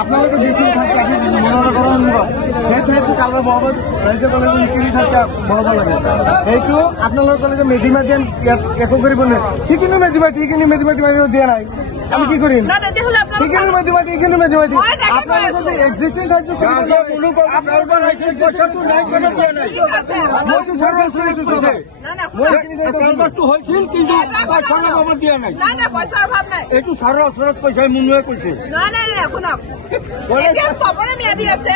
আপোনালোকে যিখিনি থাকে মনোৰকৰণ সেইটো কালৰ বাবদ ৰাইজে ক'লে যে সেইখিনি থাকে বঢ়াব লাগে সেইটো আপোনালোকে ক'লে যে মেডিমাইট একো কৰিব নোৱাৰে সেইখিনি মেডিমাইট দিয়া নাই আমি কি কৰিম সেইখিনি মেডিমাইট এইখিনি মেডিমাইট আপোনালোকে যে এক্সিষ্টিং ঠাইত হৈছিল কিন্তু দিয়া নাই এইটো ছাৰৰ ওচৰত কৈছে মুনুৱে কৈছে চবৰে ম্যাদী আছে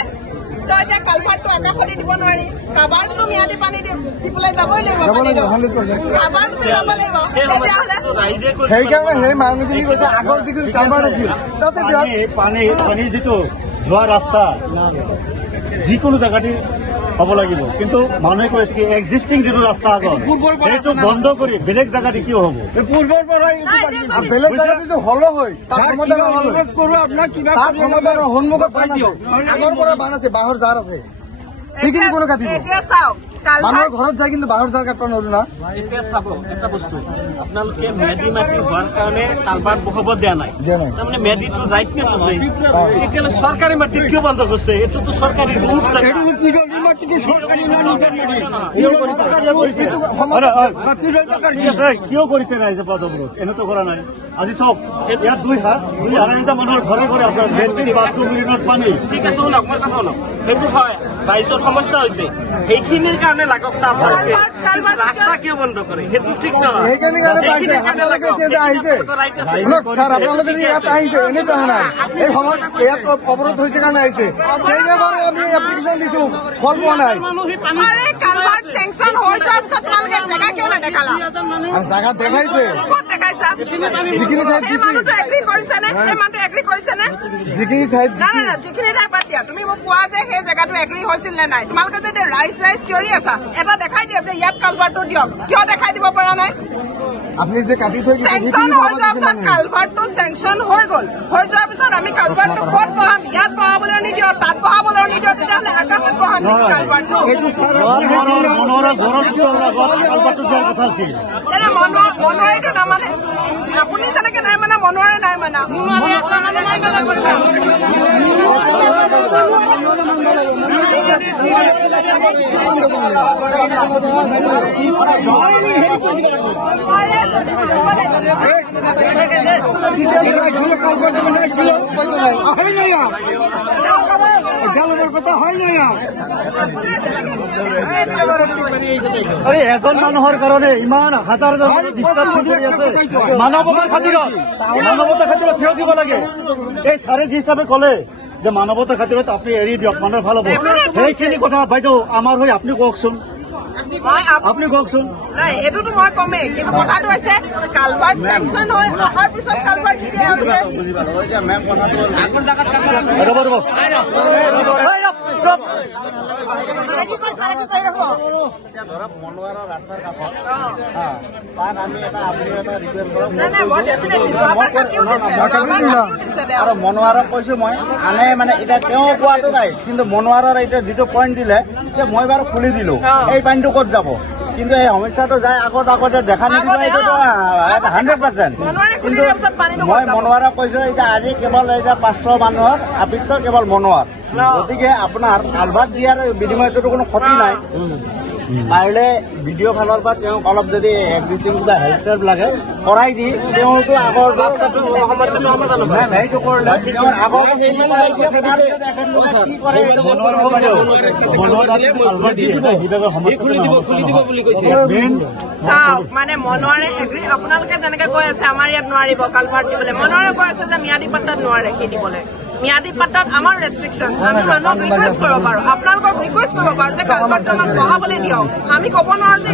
তই এতিয়া কালভাৰটো আকাশতে দিব নোৱাৰি কাবাৰটো ম্যাদী পানী দিবলৈ যাবই লাগিব কাবাৰটো যাব লাগিব সেইকাৰণে সেই মানুহখিনি কৈছে আগৰ যিখিনি কালভাৰ আছিল তাতে পানী যিটো যোৱা ৰাস্তা যিকোনো জেগাতে হ'ব লাগিব কিন্তু মানুহে কৈ আছে কি এক্সিষ্টিং যিটো ৰাস্তা আগত সেইটো বন্ধ কৰি বেলেগ জেগাতে কিয় হ'ব পূৰ্বৰ পৰাই বেলেগ জেগাত যদি হল হয় তাৰ সমাধান সন্মুখত বান আছে আগৰ পৰা বান আছে বাঁহৰ জাৰ আছে সেইখিনি কোনো কাটিব মানুহৰ ঘৰত যায় কিন্তু বাঁহৰ জাৰ কাটিব নোৱাৰো না এতিয়া চাব এটা বস্তু আপোনালোকে মেডি মাটি হোৱাৰ কাৰণে কালভাৰ্ট বহাব দিয়া নাই তাৰমানে মেডিটো ৰাইটনেছ আছে তেতিয়াহ'লে চৰকাৰী মাটি কিয় বন্ধ কৰিছে এইটোতো চৰকাৰী ৰুট কিয় কৰিছে ৰাইজে পথ অৱৰোধ এনেতো কৰা নাই আজি চাওক ইয়াত 2,500 মানুহৰ ঘৰে ঘৰে আপোনাৰ লেট্ৰিন বাথৰুম ইউৰিনত পানী ঠিক আছে শুনক মই কথা শুনক সেইটো হয় ৰাইজৰ সমস্যা হৈছে সেইখিনিৰ কাৰণে লাগক না ৰাস্তা কিয় বন্ধ কৰে সেইটো ঠিক নহয় সেইখিনি কাৰণে আহিছে আপোনালোকে ইয়াত আহিছে এনে যোৱা নাই এই সময়ত ইয়াত অৱৰোধ হৈছে কাৰণে আহিছে সেইবাবে আমি এপ্লিকেশ্যন দিছো ফল পোৱা নাই জাগা দেখাইছে যিখিনি ঠাইত যিখিনি ঠাইত তুমি মোক কোৱা যে সেই জেগাটো এগ্ৰী হৈছিল নে নাই তোমালোকে যদি ৰাইজ চিঞৰি আছা এটা দেখাই দিয়া যে ইয়াত কালভাৰটো দিয়ক কিয় দেখাই দিব পৰা নাই আপুনি যে কাটি থৈ চেংচন হৈ যোৱাৰ পিছত কালভাৰটো চেংচন হৈ গ'ল হৈ যোৱাৰ পিছত আমি কালভাৰটো ক'ত বহাম ইয়াত বহাবলৈ নিদিওঁ তাত বহাবলৈ নিদিওঁ তেতিয়াহ'লে আকাশত বহাম নেকি কালভাৰটো মনোৱাৰীটো নামানে আপুনি যেনেকে নাই মানে মনোৱাৰে নাই মানা এজন মানুহৰ কাৰণে ইমান হাজাৰ ডিষ্টাৰ্ব কৰি আছে মানৱতাৰ খাতিৰত থিয় দিব লাগে এই ছাৰে যি হিচাপে ক'লে যে মানৱতাৰ খাতিৰত আপুনি এৰি দিয়ক মানুহৰ ভাল হ'ব সেইখিনি কথা বাইদেউ আমাৰ হৈ আপুনি কওকচোন নাই এইটোতো মই কমেই কিন্তু কথাটো হৈছে কালভাৰ্ট চেংচন হৈ অহাৰ পিছত কালভাৰ্ট আৰু মনোৱাৰক কৈছো মই আনে মানে এতিয়া তেওঁ কোৱাটো নাই কিন্তু মনোৱাৰৰ এতিয়া যিটো পইণ্ট দিলে যে মই বাৰু খুলি দিলো এই পানীটো ক'ত যাব কিন্তু এই সমস্যাটো যায় আগতে দেখা নিদিলে এইটোতো 100%। কিন্তু মই মনোৱাৰক কৈছো এতিয়া আজি কেৱল এতিয়া 500 মানুহৰ আবৃত্ত কেৱল মনোৱাৰ গতিকে আপোনাৰ কালভাৰ্ট দিয়াৰ বিনিময়তো কোনো ক্ষতি নাই পাৰিলে ভিডিঅ' ফালৰ পৰা তেওঁক অলপ যদি এক্সিষ্টিং কিবা হেল্প চেল্প লাগে কৰাই দি তেওঁতো আগৰ ৰাস্তাটো সমস্যাটো সমাধান সেইটো কৰিলে তেওঁৰ আগৰ চাওক মানে মনোৱাৰে এগ্ৰী আপোনালোকে যেনেকে কৈ আছে আমাৰ ইয়াত নোৱাৰিব কালভাৰ্ট দিবলৈ মনোৱাৰে কৈ আছে যে ম্যাদী পাট্টাত নোৱাৰে কি দিবলৈ ম্যাদী পাট্টাত আমাৰ ৰেষ্ট্ৰিকশ্যন আমি মানুহক ৰিকুৱেষ্ট কৰিব পাৰো আপোনালোকক ৰিকুৱেষ্ট কৰিব পাৰো যে কালভাৰ্টটো আমাক বহাবলৈ দিয়ক আমি ক'ব নোৱাৰো যে